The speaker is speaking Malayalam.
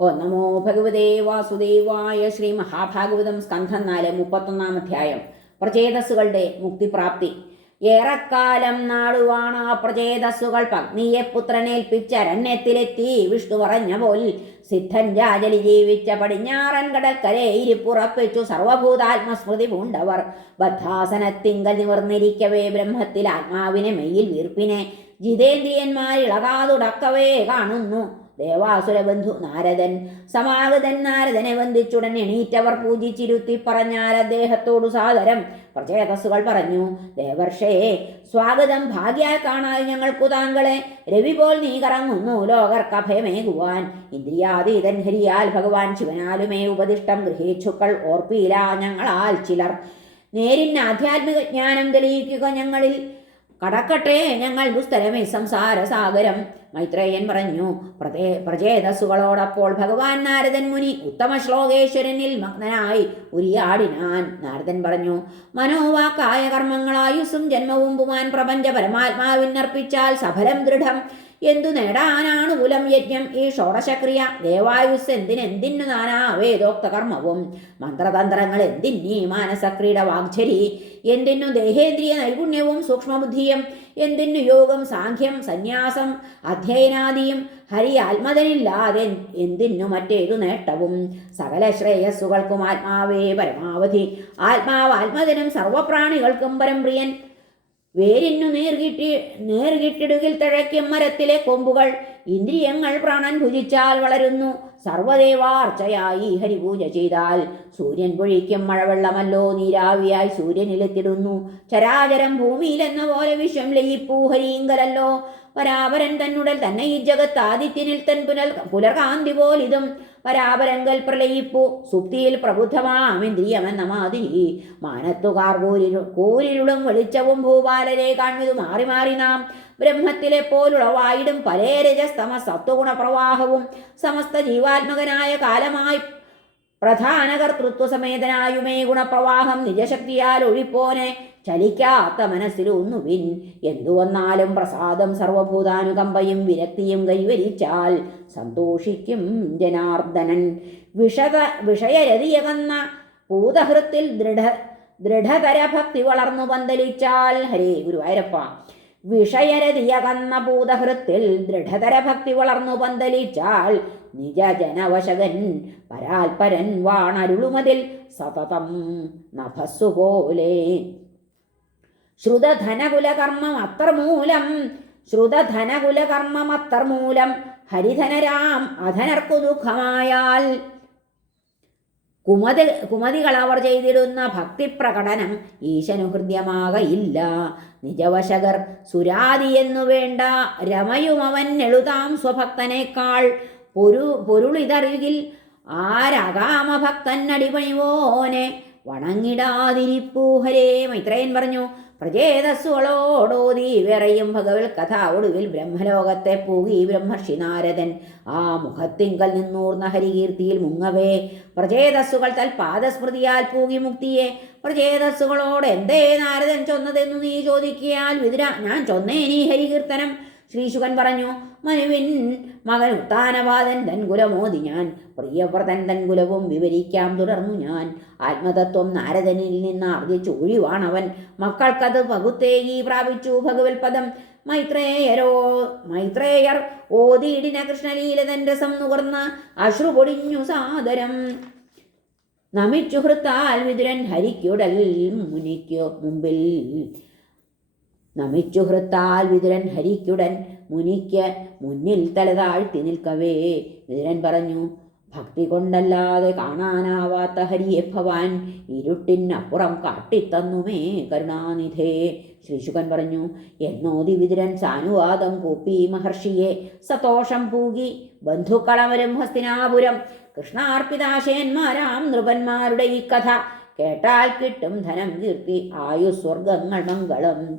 ഓ നമോ ഭഗവതേ വാസുദേവായ ശ്രീ മഹാഭാഗവതം സ്കന്ധം നാല് മുപ്പത്തൊന്നാം അധ്യായം. പ്രചേതസ്സുകളുടെ മുക്തിപ്രാപ്തി. ഏറെക്കാലം നാടുവാണ പ്രചേതസ്സുകൾ പത്നിയെ പുത്രനേൽപ്പിച്ചരണ്യത്തിലെത്തി വിഷ്ണു പറഞ്ഞ പോൽ സിദ്ധൻ രാജലി ജീവിച്ച പടിഞ്ഞാറൻ കടൽക്കരെ ഇരിപ്പുറപ്പിച്ചു. സർവഭൂതാത്മസ്മൃതി പൂണ്ടവർ ബദ്ധാസനത്തിങ്കൽ നിവർന്നിരിക്കവേ ബ്രഹ്മത്തിൽ ആത്മാവിനെ മെയ്യിൽ വീർപ്പിനെ ജിതേന്ദ്രിയന്മാരിളകാതുടക്കവേ കാണുന്നു. ദേവാസുരബന്ധു നാരദൻ സമാഗതൻ നാരദനെ വന്ദിച്ചുടൻ എണീറ്റവർ പൂജിച്ചിരുത്തി പറഞ്ഞാൽ അദ്ദേഹത്തോടു സാദരം. പ്രചേതസ്സുകൾ പറഞ്ഞു ദേവർഷയെ സ്വാഗതം ഭാഗ്യായി കാണാൻ ഞങ്ങൾക്കു താങ്കളെ രവി പോൽ നീ കറങ്ങുന്നു ലോകർക്ക് അഭയമേകുവാൻ. ഇന്ദ്രിയാതീതൻ ഹരിയാൽ ഭഗവാൻ ശിവനാലുമേ ഉപദിഷ്ടം ഗൃഹേച്ഛുക്കൾ ഓർപ്പിയില്ല ഞങ്ങളാൽ ചിലർ. നേരിന് ആധ്യാത്മിക ജ്ഞാനം തെളിയിക്കുക ഞങ്ങളിൽ കടക്കട്ടെ ഞങ്ങൾ ദുസ്തരമേ സംസാര സാഗരം. മൈത്രേയൻ പറഞ്ഞു പ്രതേ പ്രചേതസ്സുകളോടപ്പോൾ ഭഗവാൻ നാരദൻ മുനി ഉത്തമ ശ്ലോകേശ്വരനിൽ മഗ്നനായി ഉരിയാടിനാൻ. നാരദൻ പറഞ്ഞു മനോവാക്കായ കർമ്മങ്ങളായുസും ജന്മവും പുമാൻ പ്രപഞ്ച പരമാത്മാവിനർപ്പിച്ചാൽ സഫലം ദൃഢം. എന്തു നേടാനാണ് മൂലം യജ്ഞം? ഈ ഷോഡശക്രിയ ദേവായുസ് എന്തിനെന്തിനു നാനാ വേദോക്ത കർമ്മവും മന്ത്രതന്ത്രങ്ങൾ എന്തിന്നീ മാനസക്രീഡ വാഗ്ചരി എന്തിനു ദേഹേന്ദ്രിയ നൈപുണ്യവും സൂക്ഷ്മബുദ്ധിയും? എന്തിനു യോഗം സാഖ്യം സന്യാസം അധ്യയനാദിയും? ഹരി ആത്മതനില്ലാതെ എന്തിനു മറ്റേതു നേട്ടവും? സകല ശ്രേയസ്സുകൾക്കും ആത്മാവേ പരമാവധി. ആത്മാവ് ആത്മതനും സർവപ്രാണികൾക്കും പരംപ്രിയൻ വേരിന്നു നേർകിട്ടി നേർകിട്ടിടുകിൽ തഴയ്ക്കും മരത്തിലെ കൊമ്പുകൾ ഇന്ദ്രിയങ്ങൾ പ്രാണൻ ഭുജിച്ചാൽ വളരുന്നു. സർവദേവാർച്ചയായി ഹരിപൂജ ചെയ്താൽ സൂര്യൻ പൊഴിക്കും മഴവെള്ളമല്ലോ നീരാവിയായി സൂര്യനിലെത്തിടുന്നു. ചരാചരം ഭൂമിയിലെന്ന പോലെ വിഷം ലയിപ്പൂ ഹരീങ്കലല്ലോ പരാപരൻ തന്നുടൽ തന്നെ ഈ ജഗത്ത് ആദിത്യനിൽ തൻ പുനൽ പുലർകാന്തി പോലിതും. പരാപരങ്കൽ പ്രളയിപ്പു സുപ്തിയിൽ പ്രബുദ്ധമാമിന്ദ്രിയമെന്ന മാതിരി. മാനത്തുകാർ കൂരിരു കൂരിരുളും വെളിച്ചവും ഭൂപാലരെ കാൺമിതു മാറി മാറി നാം. ബ്രഹ്മത്തിലെ പോലുളവായിടും പലേ രജസ്തമ സത്വഗുണ പ്രവാഹവും സമസ്ത ജീവാത്മകനായ കാലമായി പ്രധാന കർത്തൃത്വ സമേതനായുമേ ഗുണപ്രവാഹം നിജശക്തിയാൽ ഒഴിപ്പോനെ ചലിക്കാത്ത മനസ്സിലൊന്നുവിൻ. എന്തു വന്നാലും പ്രസാദം സർവഭൂതാനുകമ്പയും വിരക്തിയും കൈവരിച്ചാൽ സന്തോഷിക്കും ജനാർദ്ദനൻ. വിഷത വിഷയരതിയകന്ന ഭൂതഹൃത്തിൽ ദൃഢ ദൃഢതര ഭക്തി വളർന്നു പന്തലിച്ചാൽ ഹരേ ഗുരുവായൂരപ്പ. വിഷയരതിയകന്ന ഭൂതഹൃത്തിൽ ദൃഢതര ഭക്തി വളർന്നു പന്തലിച്ചാൽ നിജജനവശകൻ പരാൽപരൻ വാണരുളുമതിൽ സതതം നഭസ്സുപോലെ. ശ്രുതധനകുലകർമ്മം അത്രമൂലം ശ്രുതധനകുലകർമ്മം അത്രമൂലം ഹരിധനരാം അധനർക്കു ദുഃഖമായാൽ കുമതി കുമതികൾ അവർ ചെയ്തിടുന്ന ഭക്തിപ്രകടനം ഈശനു ഹൃദ്യമാകയില്ല. നിജവശകർ സുരാതി എന്നു വേണ്ട രമയും അവൻ എളുതാം സ്വഭക്തനേക്കാൾ പൊരു പൊരുളിതറിയിൽ ആരകാമഭക്തൻ അടിപണിവോനെ വണങ്ങിടാതിരിപ്പൂ. ഹരേ മൈത്രേയൻ പറഞ്ഞു പ്രചേതസ്സുകളോടോതി വിറയും ഭഗവൽ കഥ ഒടുവിൽ ബ്രഹ്മലോകത്തെ പൂകി ബ്രഹ്മർഷി നാരദൻ. ആ മുഖത്തിങ്കൽ നിന്നൂർന്ന ഹരികീർത്തിയിൽ മുങ്ങവേ. പ്രചേതസ്സുകൾ തൽ പാദസ്മൃതിയാൽ പൂകി മുക്തിയെ. പ്രചേതസ്സുകളോട് എന്തേ നാരദൻ ചൊന്നതെന്നു നീ ചോദിക്കിയാൽ വിതുര ഞാൻ ചൊന്നേ നീ ഹരികീർത്തനം. ശ്രീശുകൻ പറഞ്ഞു മനുവിൻ മകൻ ഉത്താനവാദൻ തൻ കുലമോതി ഞാൻ. പ്രിയവ്രതൻ തൻ കുലവും വിവരിക്കാം തുടർന്നു ഞാൻ. ആത്മതത്വം നാരദനിൽ നിന്ന് ആർജിച്ചു ഒഴിവാണവൻ. മക്കൾക്കത് പകുത്തേകി പ്രാപിച്ചു ഭഗവത് പദം. മൈത്രേയരോ മൈത്രേയർ ഓതിയിടിന കൃഷ്ണലീലതൻ രസം നുകർന്ന് അശ്രു പൊടിഞ്ഞു സാദരം. നമിച്ചു ഹൃത്താൽ വിതുരൻ ഹരിക്കുടൽ മുനിക്കു മുമ്പിൽ നമിച്ചു ഹൃത്താൽ വിതുരൻ ഹരിക്കുടൻ മുനിക്ക് മുന്നിൽ തല താഴ്ത്തി നിൽക്കവേ. വിതുരൻ പറഞ്ഞു ഭക്തി കൊണ്ടല്ലാതെ കാണാനാവാത്ത ഹരിയെ ഭവാൻ ഇരുട്ടിനപ്പുറം കാട്ടിത്തന്നുമേ കരുണാനിധേ. ശ്രീശുകൻ പറഞ്ഞു എന്നോതി വിതുരൻ സാനുവാദം കൂപ്പി മഹർഷിയെ. സതോഷം പൂകി ബന്ധുക്കളവരും ഹസ്തിനാപുരം കൃഷ്ണാർപ്പിതാശയന്മാരാം നൃപന്മാരുടെ ഈ കഥ കേട്ടാൽ കിട്ടും ധനം കീർത്തി. ആയുസ്വർഗങ്ങൾ മംഗളം.